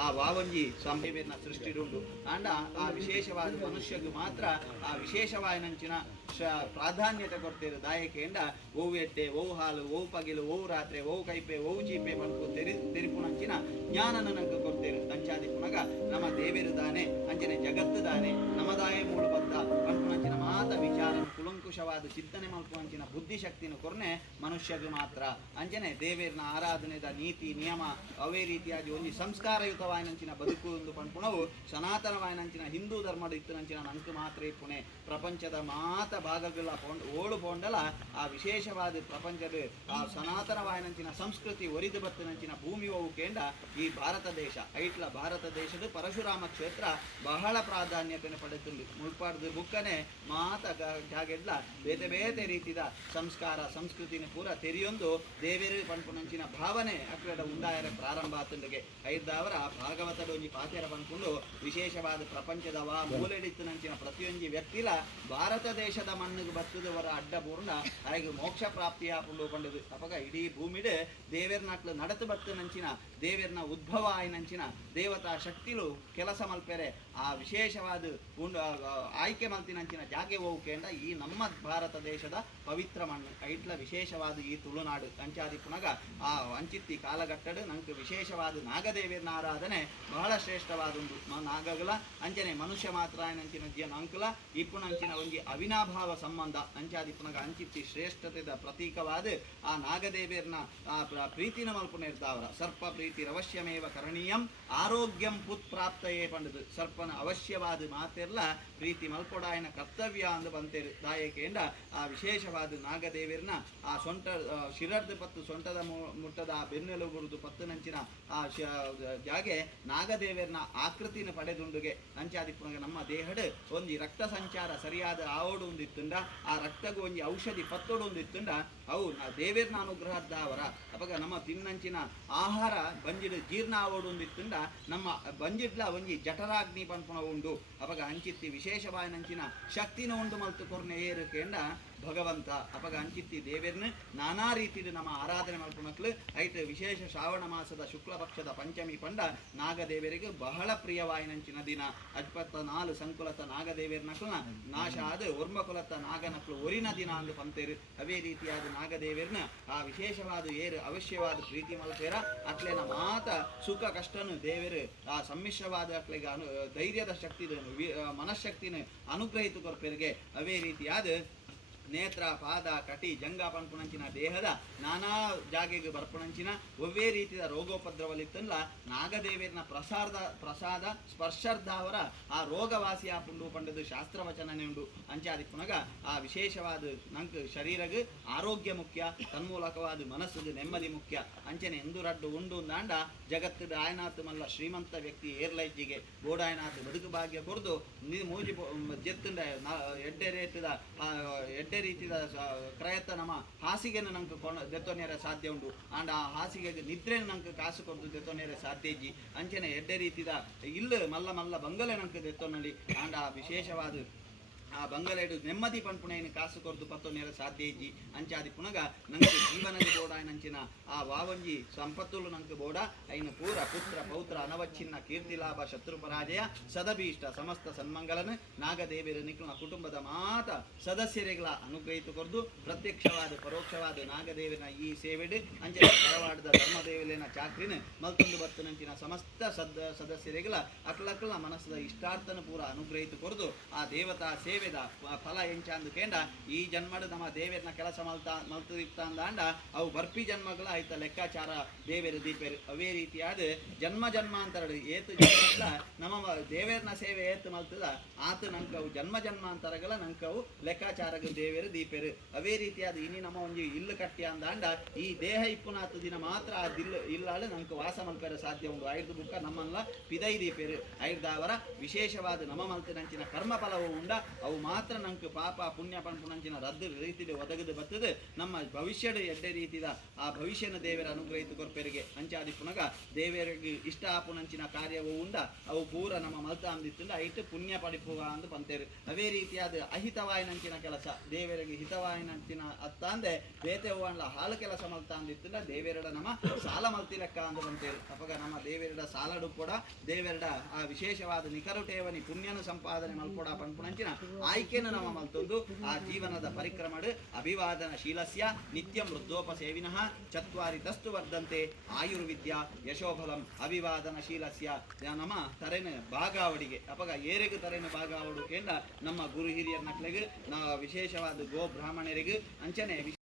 ಆ ವಾವಂಜಿ ಸಂಭವನ ಸೃಷ್ಟಿರುಂಡು ಅಂಡ ಆ ವಿಶೇಷವಾದ ಮನುಷ್ಯಗೆ ಮಾತ್ರ ಆ ವಿಶೇಷವಾಯಿನಂಚಿನ ಶ ಪ್ರಾಧಾನ್ಯತೆ ಕೊಡ್ತೀರ ದಾಯಕೆಯಿಂದ ಓವು ಎಡ್ಡೆ ಓವು ಹಾಲು ಓವು ಪಗಿಲು ಓವು ರಾತ್ರಿ ಓವು ಕೈಪೆ ಓವು ಚೀಪೆ ಬಂದು ತೆರಿ ತೆರಿಪುಣಂಚಿನ ಜ್ಞಾನ ನನಗೆ ಕೊಡ್ತೇವೆ. ಅಂಚಾದಿ ಪುನಗ ನಮ್ಮ ದೇವೇರು ದಾನೆ ಅಂಚನೆ ಜಗತ್ತು ದಾನೆ ನಮದಾಯ ಮೂಲಬದ್ಧ ಪಂಪುಣಂಚಿನ ಮಾತ ವಿಚಾರ ಕುಲಂಕುಷವಾದ ಚಿಂತನೆ ಬುದ್ಧಿ ಬುದ್ಧಿಶಕ್ತಿನ ಕೊರನೆ ಮನುಷ್ಯಗೆ ಮಾತ್ರ. ಅಂಚನೆ ದೇವೇರಿನ ಆರಾಧನೆದ ನೀತಿ, ನಿಯಮ, ಅವೇ ರೀತಿಯಾಗಿ ಒಂದು ಸಂಸ್ಕಾರಯುತವಾಯಿನಂಚಿನ ಬದುಕು ಒಂದು ಪಂಪುಣವು ಸನಾತನವಾಯಿನಂಚಿನ ಹಿಂದೂ ಧರ್ಮದ ಇತ್ತನಂಚಿನ ನಂಕು ಮಾತ್ರ ಇಪ್ಪುಣೆ. ಪ್ರಪಂಚದ ಮಾತ ಭಾಗಗಳ ಓಳು ಪೋಂಡಲ, ಆ ವಿಶೇಷವಾದ ಪ್ರಪಂಚದ ಆ ಸನಾತನವಾಯಿನಂಚಿನ ಸಂಸ್ಕೃತಿ ಒರಿದು ಬತ್ತನಂಚಿನ ಭೂಮಿ ಹೋವು ಕೇಂದ್ರ ಈ ಭಾರತ ದೇಶ. ಐಟ್ಲ ಭಾರತ ದೇಶದ ಪರಶುರಾಮ ಕ್ಷೇತ್ರ ಬಹಳ ಪ್ರಾಧಾನ್ಯತೆಯನ್ನು ಪಡೆದು ಮುಳ್ಪಾಡ್ದು ಬುಕ್ಕನೆ ಮಾತ ಜಾಗೆಡ್ಲ ಬೇತೆ ಬೇತೆ ರೀತಿದ ಸಂಸ್ಕಾರ, ಸಂಸ್ಕೃತಿನ ಪೂರ ತೆರೆಯೊಂದು ದೇವೇರು ಪಂಪುನಂಚಿನ ಭಾವನೆ ಅಕ್ಕಡ ಉಂಡಾಯರ ಪ್ರಾರಂಭ ಆತಂಡಿಗೆ ಐದಾವರ ಭಾಗವತದ ಒಂಜಿ ಪಾತೆರ ಪಂಪುಂಡು ವಿಶೇಷವಾದ ಪ್ರಪಂಚದ ವಾ ಮೂಲೆಡಿತ್ತಿನಂಚಿನ ಪ್ರತಿಯೊಂದು ವ್ಯಕ್ತಿಲ ಭಾರತ ದೇಶದ ಮಣ್ಣಿಗೆ ಬತ್ತದವರ ಅಡ್ಡ ಪೂರ್ಣ ಹಾಗೆ ಮೋಕ್ಷ ಪ್ರಾಪ್ತಿಯ ಪುಂಡು ಅಪಗ ಇಡೀ ಭೂಮಿಡ್ ದೇವೇರ್ನಾಟ್ಲು ನಡತು ಬತ್ತನಂಚಿನ ದೇವೇರ್ನ ಉದ್ಭವ ಆಯ್ನಂಚಿನ ದೇವತಾ ಶಕ್ತಿಲು ಕೆಲಸ ಮಲ್ಪೆರೆ. ಆ ವಿಶೇಷವಾದ ಆಯ್ಕೆ ಮಲ್ತಿನಂಚಿನ ಜಾಗೆ ಹೋಗ್ಕೆಂಡ ಈ ನಮ್ಮ ಭಾರತ ದೇಶದ ಪವಿತ್ರ ಮಣ್ಣು. ಕೈಟ್ಲ ವಿಶೇಷವಾದ ಈ ತುಳುನಾಡು. ಅಂಚಾದಿ ಪುನಗ ಆ ಅಂಚಿತ್ತಿ ಕಾಲಘಟ್ಟಡು ನಂಗೆ ವಿಶೇಷವಾದ ನಾಗದೇವಿಯನ್ನ ಆರಾಧನೆ ಬಹಳ ಶ್ರೇಷ್ಠವಾದೊಂದು ನಾಗಗಲ ಅಂಚನೆ ಮನುಷ್ಯ ಮಾತ್ರ ನಂಚಿನ ಜನ ಅಂಕುಲ ಇಪ್ಪುನಂಚಿನ ಒಂಜಿ ಅವಿನಾಭಾವ ಸಂಬಂಧ. ಅಂಚಾದಿ ಪುನಗ ಅಂಚಿತ್ತಿ ಶ್ರೇಷ್ಠತೆದ ಪ್ರತೀಕವಾದ ಆ ನಾಗದೇವಿಯರ್ನ ಪ್ರೀತಿನ ಮಲ್ಪುನ ಇರ್ತಾವರ ಸರ್ಪ ಪ್ರೀತಿ ಅವಶ್ಯಮೇವ ಕರಣೀಯಂ, ಆರೋಗ್ಯಂ ಪುತ್ ಪ್ರಾಪ್ತಯೇ ಪಂಡದು ಸರ್ಪನ ಅವಶ್ಯವಾದ ಮಾತೆಲ್ಲ ಪ್ರೀತಿ ಮಲ್ಪೊಡಾಯನ ಕರ್ತವ್ಯ ಅಂದು ಬಂತೇರು. ದಾಯಕೆಂಡ ಆ ವಿಶೇಷವಾದ ನಾಗದೇವಿಯರನ್ನ ಆ ಸೊಂಟ ಶಿರದ ಪತ್ತು, ಸೊಂಟದ ಮುಟ್ಟದ ಆ ಬೆನ್ನೆಲು ಗುರುದು ಪತ್ತನಂಚಿನ ಆ ಶ ಜಾಗೆ ನಾಗದೇವಿಯರನ್ನ ಆಕೃತಿನ ಪಡೆದುಂಡುಗೆ ಅಂಚಾದಿ ಪುನಗ ನಮ್ಮ ದೇಹಡ್ ಒಂದು ರಕ್ತ ಸಂಚಾರ ಸರಿಯಾದ ಆವಡು ಒಂದಿತ್ತುಂಡ ಆ ರಕ್ತಗೂ ಒಂದು ಔಷಧಿ ಪತ್ತೋಡು ಒಂದಿತ್ತುಂಡ ಅವು ನಾ ಅನುಗ್ರಹ ಅವರ ಅಪಾಗ ನಮ್ಮ ತಿನ್ನಂಚಿನ ಆಹಾರ ಬಂಜಿಡ್ ಜೀರ್ಣ ಆವಡು ಒಂದಿತ್ತುಂಡ ನಮ್ಮ ಬಂಜಿಡ್ಲ ಒಂಜಿ ಜಠರಾಗ್ನಿ ಪನ್ಪುಣ ಉಂಡು. ಅಪಗ ಅಂಚಿತ್ತಿ ವಿಶೇಷವಾಯಿನಂಚಿನ ಶಕ್ತಿನ ಉಂಡು ಮಲ್ತು ಕೊರ್ನೆ ಏರು ಕೇಂಡ ಭಗವಂತ, ಅಪಗ ಅಂಚಿತ್ತಿ ದೇವೇರ್ನ ನಾನಾ ರೀತಿಯಲ್ಲಿ ನಮ್ಮ ಆರಾಧನೆ ಮಲ್ಪುಣಕ್ಲು ಐಟ್ ವಿಶೇಷ ಶ್ರಾವಣ ಮಾಸದ ಶುಕ್ಲ ಪಕ್ಷದ ಪಂಚಮಿ ಪಂಡ ನಾಗದೇವರಿಗೆ ಬಹಳ ಪ್ರಿಯವಾಯಿನಂಚಿನ ದಿನ. ಅಜ್ಪತ್ತ ನಾಲು ಸಂಕುಲತ ನಾಗದೇವೇರ್ನಕ್ಲನ ನಾಶ ಆದ ಒರ್ಮಕುಲತ ನಾಗನಕ್ಲು ಒರಿನ ದಿನ ಅಂದು ಪಂತೇರು ಅವೇ ರೀತಿಯಾದ ನಾಗದೇವೇರ್ನ ಆ ವಿಶೇಷವಾದ ಏರು ಅವಶ್ಯವಾದ ಪ್ರೀತಿ ಮಲ್ಪೇರ. ಅಟ್ಲೇನ ಮಾತ ಸುಖ ಕಷ್ಟನು ದೇವರು ಆ ಸಮ್ಮಿಶ್ರವಾದ ಅಕ್ಲೆಗೆ ಅನು, ಧೈರ್ಯದ ಶಕ್ತಿ ಮನಃಶಕ್ತಿನ ಅನುಗ್ರಹಿತ ಕೊರ್ಪೇರಿಗೆ ಅವೇ ರೀತಿಯಾದ ನೇತ್ರ ಪಾದ ಕಟಿ ಜಂಗ ಪಂಪುಣಂಚಿನ ದೇಹದ ನಾನಾ ಜಾಗೆಗೆ ಬರ್ಪುಣಂಚಿನ ಒವ್ವೇ ರೀತಿಯ ರೋಗೋಪದ್ರವಲಿತ್ತಲ್ಲ ನಾಗದೇವಿಯನ್ನ ಪ್ರಸಾದ ಪ್ರಸಾದ ಸ್ಪರ್ಶರ್ಧಾವರ ಆ ರೋಗವಾಸಿಯ ಪುಂಡು ಪಂಡದು ಉಂಡು. ಅಂಚಾದಿ ಆ ವಿಶೇಷವಾದ ನಂಕ್ ಶರೀರಗ್ ಆರೋಗ್ಯ ಮುಖ್ಯ ತನ್ಮೂಲಕವಾದ ಮನಸ್ಸಿಗೆ ನೆಮ್ಮದಿ ಮುಖ್ಯ. ಅಂಚನೆ ಎಂದು ರಡ್ಡು ಉಂಡು ನಾಂಡ ಜಗತ್ತು ಆಯನಾಥ ಮಲ್ಲ ಶ್ರೀಮಂತ ವ್ಯಕ್ತಿ ಏರ್ಲೈಜಿಗೆ ಗೋಡಾಯನಾಥ ಬದುಕು ಭಾಗ್ಯ ಕೊರದು ಮೂಜಿ ಜೆತ್ತುಂಡ ಎಡ್ಡೆ ರೇಟದ ಆ, ಎಡ್ಡೆ ರೀತಿದ ರೀತಿಯ ಕ್ರಯತ್ತ ನಮ್ಮ ಹಾಸಿಗೆನ ನಂಗೆ ಕೊಂಡು ದೆತ್ತೊನೇರ ಸಾಧ್ಯ ಉಂಡು ಆಂಡ ಆ ಹಾಸಿಗೆಗೆ ನಿದ್ರೆ ನಂಗೆ ಕಾಸು ಕೊಡ್ದು ದೆತ್ತೊನೇರ ಸಾಧ್ಯ ಇಜ್ಜಿ. ಅಂಚನೆ ಎಡ್ಡೆ ರೀತಿದ, ಇಲ್ಲ ಮಲ್ಲ ಮಲ್ಲ ಬಂಗಲೆ ನಂಗೆ ದೆತ್ತೊನಲ್ಲಿ ಆಂಡ ಆ ವಿಶೇಷವಾದ ಆ ಬಂಗಲೆಡು ನೆಮ್ಮದಿ ಪನ್ಪುಣೆಯನ್ನು ಕಾಸು ಕೊರ್ದು ಪತ್ತೊನೇರ ಸಾಧ್ಯ ಇಜ್ಜಿ. ಅಂಚಾದಿ ಪುನಗ ನಂಗೆ ಜೀವನದ ಬೋಡ ನಂಚಿನ. ಆ ವಾವಂಜಿ ಸಂಪತ್ತುಲು ನಂಗೆ ಬೋಡ. ಐನು ಪೂರ ಪುತ್ರ ಪೌತ್ರ ಅನವಚ್ಚಿನ್ನ ಕೀರ್ತಿ ಲಾಭ ಶತ್ರು ಪರಾಜಯ. ಸದಭೀಷ್ಟ ಸಮಸ್ತ ಸನ್ಮಂಗಲನ ನಾಗದೇವಿರ ನಿಖಿಲ ಕುಟುಂಬದ ಮಾತ ಸದಸ್ಯರಿಗಳ ಅನುಗ್ರಹಿತು ಕೊರ್ದು ಪ್ರತ್ಯಕ್ಷವಾದ ಪರೋಕ್ಷವಾದ ನಾಗದೇವಿನ ಈ ಸೇವೆಡ್ ಅಂಚಿನ ಧಾರವಾಡದ ಧರ್ಮದೇವಿಲಿನ ಚಾಕ್ರಿನ ಮಲ್ತೊಂದು ಬರ್ತನಂಚಿನ ಸಮಸ್ತ ಸದ ಸದಸ್ಯರಿಗಳ ಅಕ್ಲಕ್ಲ ಮನಸ್ಸದ ಇಷ್ಟಾರ್ಥನ ಪೂರ ಅನುಗ್ರಹಿತು ಕೊರ್ದು ಆ ದೇವತಾ ಸೇವೆದ ಪ- ಫಲ ಎಂಚಾಂದು ಕೇಂಡ ಈ ಜನ್ಮಡು ನಮ್ಮ ದೇವೇರ್ನ ಕೆಲಸ ಮಲ್ತಾ ಮಲ್ತಿರ್ತಾಂದಾಂಡ ಅವು ಬರ್ಪಿ ಜನ್ಮಗಳ ಆಯ್ತ ಲೆಕ್ಕಾಚಾರ ದೇವೇರ ದೀಪೇರು ಅವೇ ರೀತಿಯಾದ ಜನ್ಮ ಜನ್ಮಾಂತರ ಏತು ಜನ್ಮಗಳ ನಮ್ಮ ದೇವೇರ್ನ ಸೇವೆ ಏತು ಮಲ್ತದ, ಆತ ನಂಕವು ಜನ್ಮ ಜನ್ಮಾಂತರಗಳ ನಂಕವು ಲೆಕ್ಕಾಚಾರಗಳು ದೇವೇರು ದೀಪೇರು. ಅವೇ ರೀತಿಯಾದ ಇನಿ ನಮ್ಮ ಒಂದು ಇಲ್ಲು ಕಟ್ಟಿ ಅಂದಾಂಡ, ಈ ದೇಹ ಇಪ್ಪುನಾತು ದಿನ ಮಾತ್ರ ಆ ದಿಲ್ಲು ಇಲ್ಲಾಳು ನಂಗೆ ವಾಸ ಮಲ್ಪೇರ ಸಾಧ್ಯ ಉಂಟು ಐದು ಬುಕ್ಕ ನಮ್ಮಲ್ಲ ಪಿದೈ ದೀಪೇರು. ಐದಾವರ ವಿಶೇಷವಾದ ನಮ್ಮ ಮಲ್ತಿನಂಚಿನ ಕರ್ಮ ಫಲವು ಉಂಡ ಅವು ಮಾತ್ರ ನಂಗೆ ಪಾಪ ಪುಣ್ಯ ಪಂಪುಣಂಚಿನ ರದ್ದು ರೀತಿಯಲ್ಲಿ ಒದಗದು ಬರ್ತದೆ. ನಮ್ಮ ಭವಿಷ್ಯದ ಎಡ್ಡೆ ರೀತಿದ ಆ ಭವಿಷ್ಯನ ದೇವರ ಅನುಗ್ರಹಿತ ಕೊರ್ಪೆರಿಗೆ ಅಂಚಾದಿ ಪುನಗ ದೇವರಿಗೆ ಇಷ್ಟ ಆಪುನಂಚಿನ ಕಾರ್ಯವು ಉಂಡ. ಅವು ಪೂರ ನಮ್ಮ ಮಲ್ತ ಅಂದಿತ್ತುಂಡ ಐಟ್ ಪುಣ್ಯ ಪಡಿಪುವ ಅಂದು ಪಂತೇರು. ಅವೇ ರೀತಿಯಾದ ಅಹಿತವಾಯಿನಂಚಿನ ಕೆಲಸ. ದೇವರಿಗೆ ಹಿತವಾಯಿನಂಚಿನ ಅತ್ತ ಅಂದೆ ಬೇತೆ ಹೂವನ್ಲ ಹಾಲು ಕೆಲಸ ಮಲ್ತ ಅಂದಿತ್ತುಂಡ ದೇವರೆಡ ನಮ್ಮ ಸಾಲ ಮಲ್ತಿ ಲೆಕ್ಕ ಅಂದು ಬಂತೇರು ಅಪಗ ನಮ್ಮ ದೇವೆರಡ ಸಾಲಡು ಕೂಡ. ದೇವೆರಡ ಆ ವಿಶೇಷವಾದ ನಿಖರು ಠೇವಣಿ ಪುಣ್ಯನ ಸಂಪಾದನೆ ಮಲ್ಪೊಡ ಪಂಪುನಂಚಿನ ನಾವು ಆಮೇಲೆ ತಂದು ಆ ಜೀವನದ ಪರಿಕ್ರಮ ಅಭಿವಾದನ ಶೀಲಸ್ಯ ನಿತ್ಯಂ ವೃದ್ಧೋಪ ಸೇವಿನಃ ಚತ್ವಾರಿ ತಸ್ತು ವರ್ಧಂತೆ ಆಯುರ್ವಿದ್ಯಾ ಯಶೋಫಲಂ ಅಭಿವಾದನ ಶೀಲಸ್ಯ ನಮ್ಮ ತರೆನ ಭಾಗಾವಡಿಗೆ, ಅಪಗ ಏರೆಗೆ ತರೆನ ಕೇಂದ್ರ ನಮ್ಮ ಗುರು ಹಿರಿಯರ ನಾವು ವಿಶೇಷವಾದ ಗೋ ಬ್ರಾಹ್ಮಣರಿಗೆ ಅಂಚನೆ